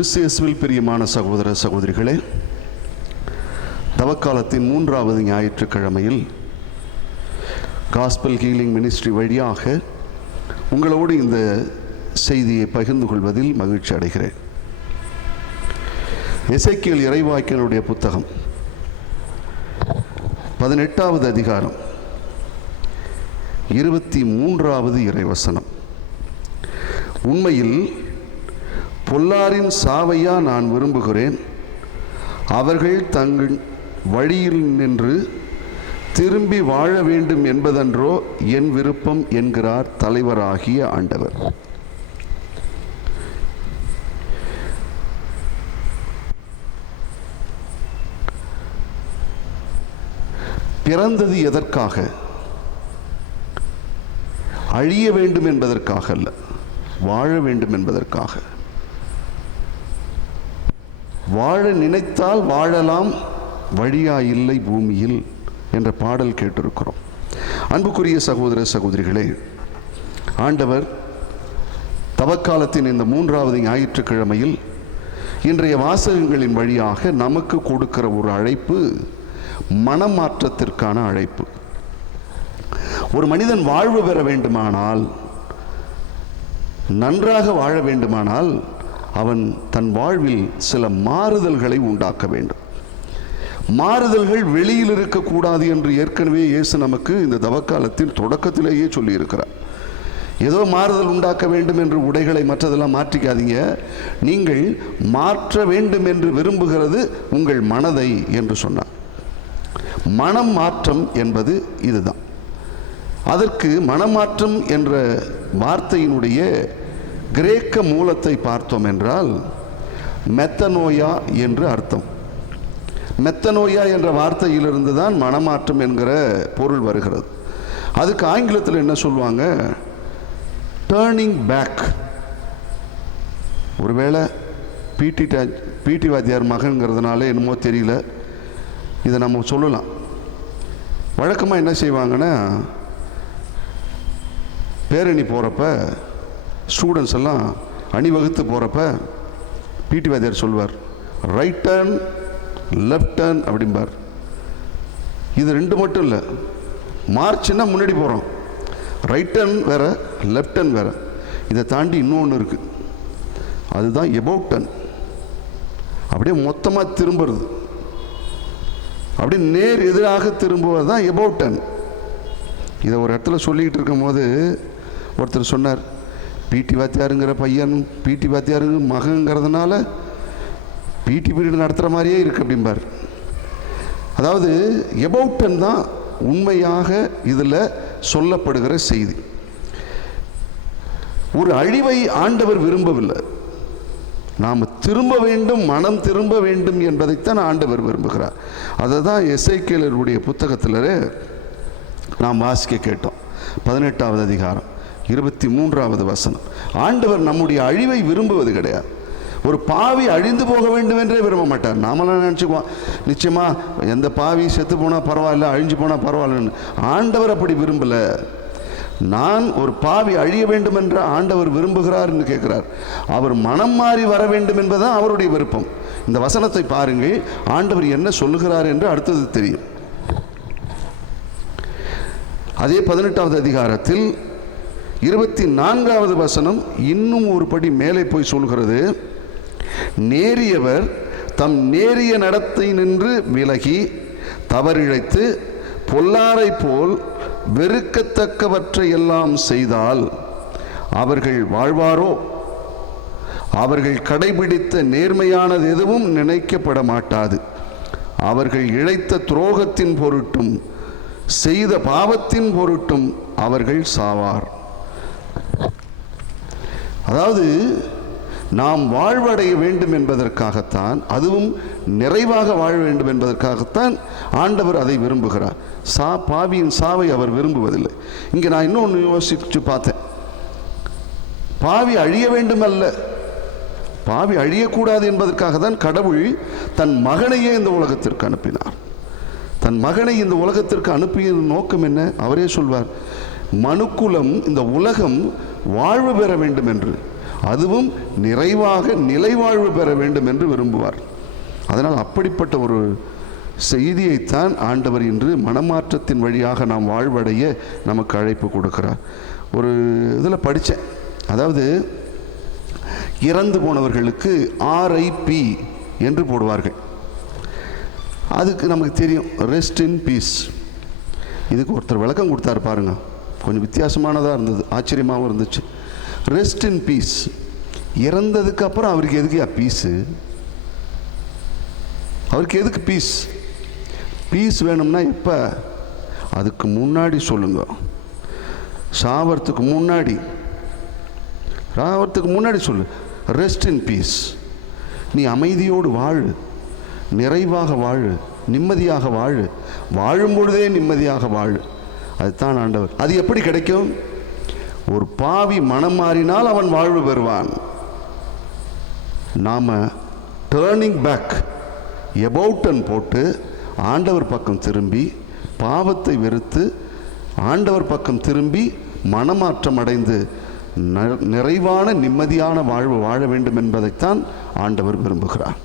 கிறிஸ்தியஸ்வில் பிரியமான சகோதர சகோதரிகளே தவக்காலத்தின் மூன்றாவது ஞாயிற்றுக்கிழமையில் காஸ்பல் ஹீலிங் மினிஸ்ட்ரி வழியாக உங்களோடு இந்த செய்தியை பகிர்ந்து கொள்வதில் மகிழ்ச்சி அடைகிறேன். இசைக்கியல் இறைவாக்கியனுடைய புத்தகம் பதினெட்டாவது அதிகாரம் இருபத்தி மூன்றாவது இறைவசனம். உண்மையில் பொல்லாரின் சாவையா நான் விரும்புகிறேன். அவர்கள் தங்கள் வழியில் நின்று திரும்பி வாழ வேண்டும் என்பதன்றோ என் விருப்பம் என்கிறார் தலைவராகிய ஆண்டவர். பிறந்தது எதற்காக? அழிய வேண்டும் என்பதற்காக அல்ல வாழ வேண்டும் என்பதற்காக. வாழ நினைத்தால் வாழலாம் வழியா இல்லை பூமியில் என்ற பாடல் கேட்டிருக்கிறோம். அன்புக்குரிய சகோதர சகோதரிகளே ஆண்டவர் தவக்காலத்தின் இந்த மூன்றாவது ஞாயிற்றுக்கிழமையில் இன்றைய வாசகங்களின் வழியாக நமக்கு கொடுக்கிற ஒரு அழைப்பு மனமாற்றத்திற்கான அழைப்பு. ஒரு மனிதன் வாழ்வு பெற வேண்டுமானால் நன்றாக வாழ வேண்டுமானால் அவன் தன் வாழ்வில் சில மாறுதல்களை உண்டாக்க வேண்டும். மாறுதல்கள் வெளியில் இருக்கக்கூடாது என்று ஏற்கனவே இயேசு நமக்கு இந்த தவக்காலத்தின் தொடக்கத்திலேயே சொல்லியிருக்கிறார். ஏதோ மாறுதல் உண்டாக்க வேண்டும் என்று உடைகளை மற்றதெல்லாம் மாற்றிக்காதீங்க. நீங்கள் மாற்ற வேண்டும் என்று விரும்புகிறது உங்கள் மனதை என்று சொன்னார். மனம் மாற்றம் என்பது இதுதான். அதற்கு மனமாற்றம் என்ற வார்த்தையினுடைய கிரேக்க மூலத்தை பார்த்தோம் என்றால் மெத்தனோயா என்று அர்த்தம். மெத்தனோயா என்ற வார்த்தையிலிருந்து தான் மனமாற்றம் என்கிற பொருள் வருகிறது. அதுக்கு ஆங்கிலத்தில் என்ன சொல்லுவாங்க? டேர்னிங் பேக் ஒருவேளை பிடி பிடி வாத்தியார் மகன்கிறதுனால என்னமோ தெரியல. இதை நம்ம சொல்லலாம். வழக்கமாக என்ன செய்வாங்கன்னா பேரணி போகிறப்ப ஸ்டூடெண்ட்ஸ் எல்லாம் அணிவகுத்து போகிறப்ப பிடி வாத்தியார் சொல்வார் ரைட் டர்ன் லெஃப்ட் டர்ன் அப்படிம்பார். இது ரெண்டு மட்டும் இல்லை மார்ச்னா முன்னாடி போகிறோம் ரைட் டர்ன் வேறு லெஃப்ட் டர்ன் வேறு. இதை தாண்டி இன்னொன்று இருக்குது அதுதான் எபவுட் டர்ன் அப்படியே மொத்தமாக திரும்புறது. அப்படியே நேர் எதிராக திரும்புவது தான் எபவுட் டர்ன் இதை ஒரு இடத்துல சொல்லிக்கிட்டு இருக்கும்போது ஒருத்தர் சொன்னார் பிடி வாத்தியாருங்கிற பையன் பிடி வாத்தியாருங்க மகங்கிறதுனால பிடி பீரியட் நடத்துகிற மாதிரியே இருக்குது அப்படிம்பார். அதாவது எபவுட்டன் தான் உண்மையாக இதில் சொல்லப்படுகிற செய்தி. ஒரு அழிவை ஆண்டவர் விரும்பவில்லை. நாம் திரும்ப வேண்டும் மனம் திரும்ப வேண்டும் என்பதைத்தான் ஆண்டவர் விரும்புகிறார். அதை தான் எஸ்ஐகேலருடைய புத்தகத்தில் நாம் வாசிக்க கேட்டோம். பதினெட்டாவது அதிகாரம். இருபத்தி மூன்றாவது வசனம். ஆண்டவர் நம்முடைய அழிவை விரும்புவது கிடையாது. ஒரு பாவி அழிந்து போக வேண்டும் என்றே விரும்ப மாட்டார். நாமெல்லாம் நினச்சிக்குவோம்? நிச்சயமாக எந்த பாவி செத்து போனால் பரவாயில்ல அழிஞ்சு போனால் பரவாயில்லன்னு. ஆண்டவர் அப்படி விரும்பலை. நான் ஒரு பாவி அழிய வேண்டும் என்ற ஆண்டவர் விரும்புகிறார் என்று கேட்கிறார். அவர் மனம் மாறி வர வேண்டும் என்பதுதான் அவருடைய விருப்பம். இந்த வசனத்தை பாருங்கள். ஆண்டவர் என்ன சொல்லுகிறார் என்று அடுத்தது தெரியும். அதே பதினெட்டாவது அதிகாரத்தில் இருபத்தி நான்காவது வசனம் இன்னும் ஒரு படி மேலே போய் சொல்கிறது. நேரியவர் தம் நேரிய நடத்தை நின்று விலகி தவறிழைத்து பொல்லாரை போல் வெறுக்கத்தக்கவற்றை எல்லாம் செய்தால் அவர்கள் வாழ்வாரோ? அவர்கள் கடைபிடித்த நேர்மையானது எதுவும் நினைக்கப்பட மாட்டாது. அவர்கள் இழைத்த துரோகத்தின் பொருட்டும் செய்த பாவத்தின் பொருட்டும் அவர்கள் சாவார். அதாவது நாம் வாழ்வடைய வேண்டும் என்பதற்காகத்தான் அதுவும் நிறைவாக வாழ வேண்டும் என்பதற்காகத்தான் ஆண்டவர் அதை விரும்புகிறார். சா பாவியின் சாவை அவர் விரும்புவதில்லை. இங்கே நான் இன்னொன்று யோசிச்சு பார்த்தேன். பாவி அழிய வேண்டும் அல்ல பாவி அழியக்கூடாது என்பதற்காக தான் கடவுள் தன் மகனையே இந்த உலகத்திற்கு அனுப்பினார். தன் மகனை இந்த உலகத்திற்கு அனுப்பிய நோக்கம் என்ன? அவரே சொல்வார் மனுக்குலம் இந்த உலகம் வாழ்வு பெற வேண்டும் என்று. அதுவும் நிறைவாக நிலைவாழ்வு பெற வேண்டும் என்று விரும்புவார். அதனால் அப்படிப்பட்ட ஒரு செய்தியைத்தான் ஆண்டவர் இன்று மனமாற்றத்தின் வழியாக நாம் வாழ்வடைய நமக்கு அழைப்பு கொடுக்கிறார். ஒரு இதில் படித்தேன். அதாவது இறந்து போனவர்களுக்கு ஆர்ஐபி என்று போடுவார்கள். அதுக்கு நமக்கு தெரியும். ரெஸ்ட் இன் பீஸ் இதுக்கு ஒருத்தர் விளக்கம் கொடுத்தாரு பாருங்கள் கொஞ்சம் வித்தியாசமானதாக இருந்தது. ஆச்சரியமாகவும் இருந்துச்சு. ரெஸ்ட் இன் பீஸ் இறந்ததுக்கு அப்புறம் அவருக்கு எதுக்கு பீஸு அவருக்கு எதுக்கு பீஸ் பீஸ் வேணும்னா எப்போ? அதுக்கு முன்னாடி சொல்லுங்க. சாவறதுக்கு முன்னாடி. சாவறதுக்கு முன்னாடி சொல்லு. ரெஸ்ட் இன் பீஸ் நீ அமைதியோடு வாழு. நிறைவாக வாழு. நிம்மதியாக வாழு. வாழும் பொழுதே நிம்மதியாக வாழு. அதுதான் ஆண்டவர். அது எப்படி கிடைக்கும்? ஒரு பாவி மனம் மாறினால் அவன் வாழ்வு பெறுவான். நாம் டேர்னிங் பேக் எபவுட்டன் போட்டு ஆண்டவர் பக்கம் திரும்பி பாவத்தை வெறுத்து ஆண்டவர் பக்கம் திரும்பி மனமாற்றம் அடைந்து ந- நிறைவான நிம்மதியான வாழ்வு வாழ வேண்டும் என்பதைத்தான் ஆண்டவர் விரும்புகிறார்.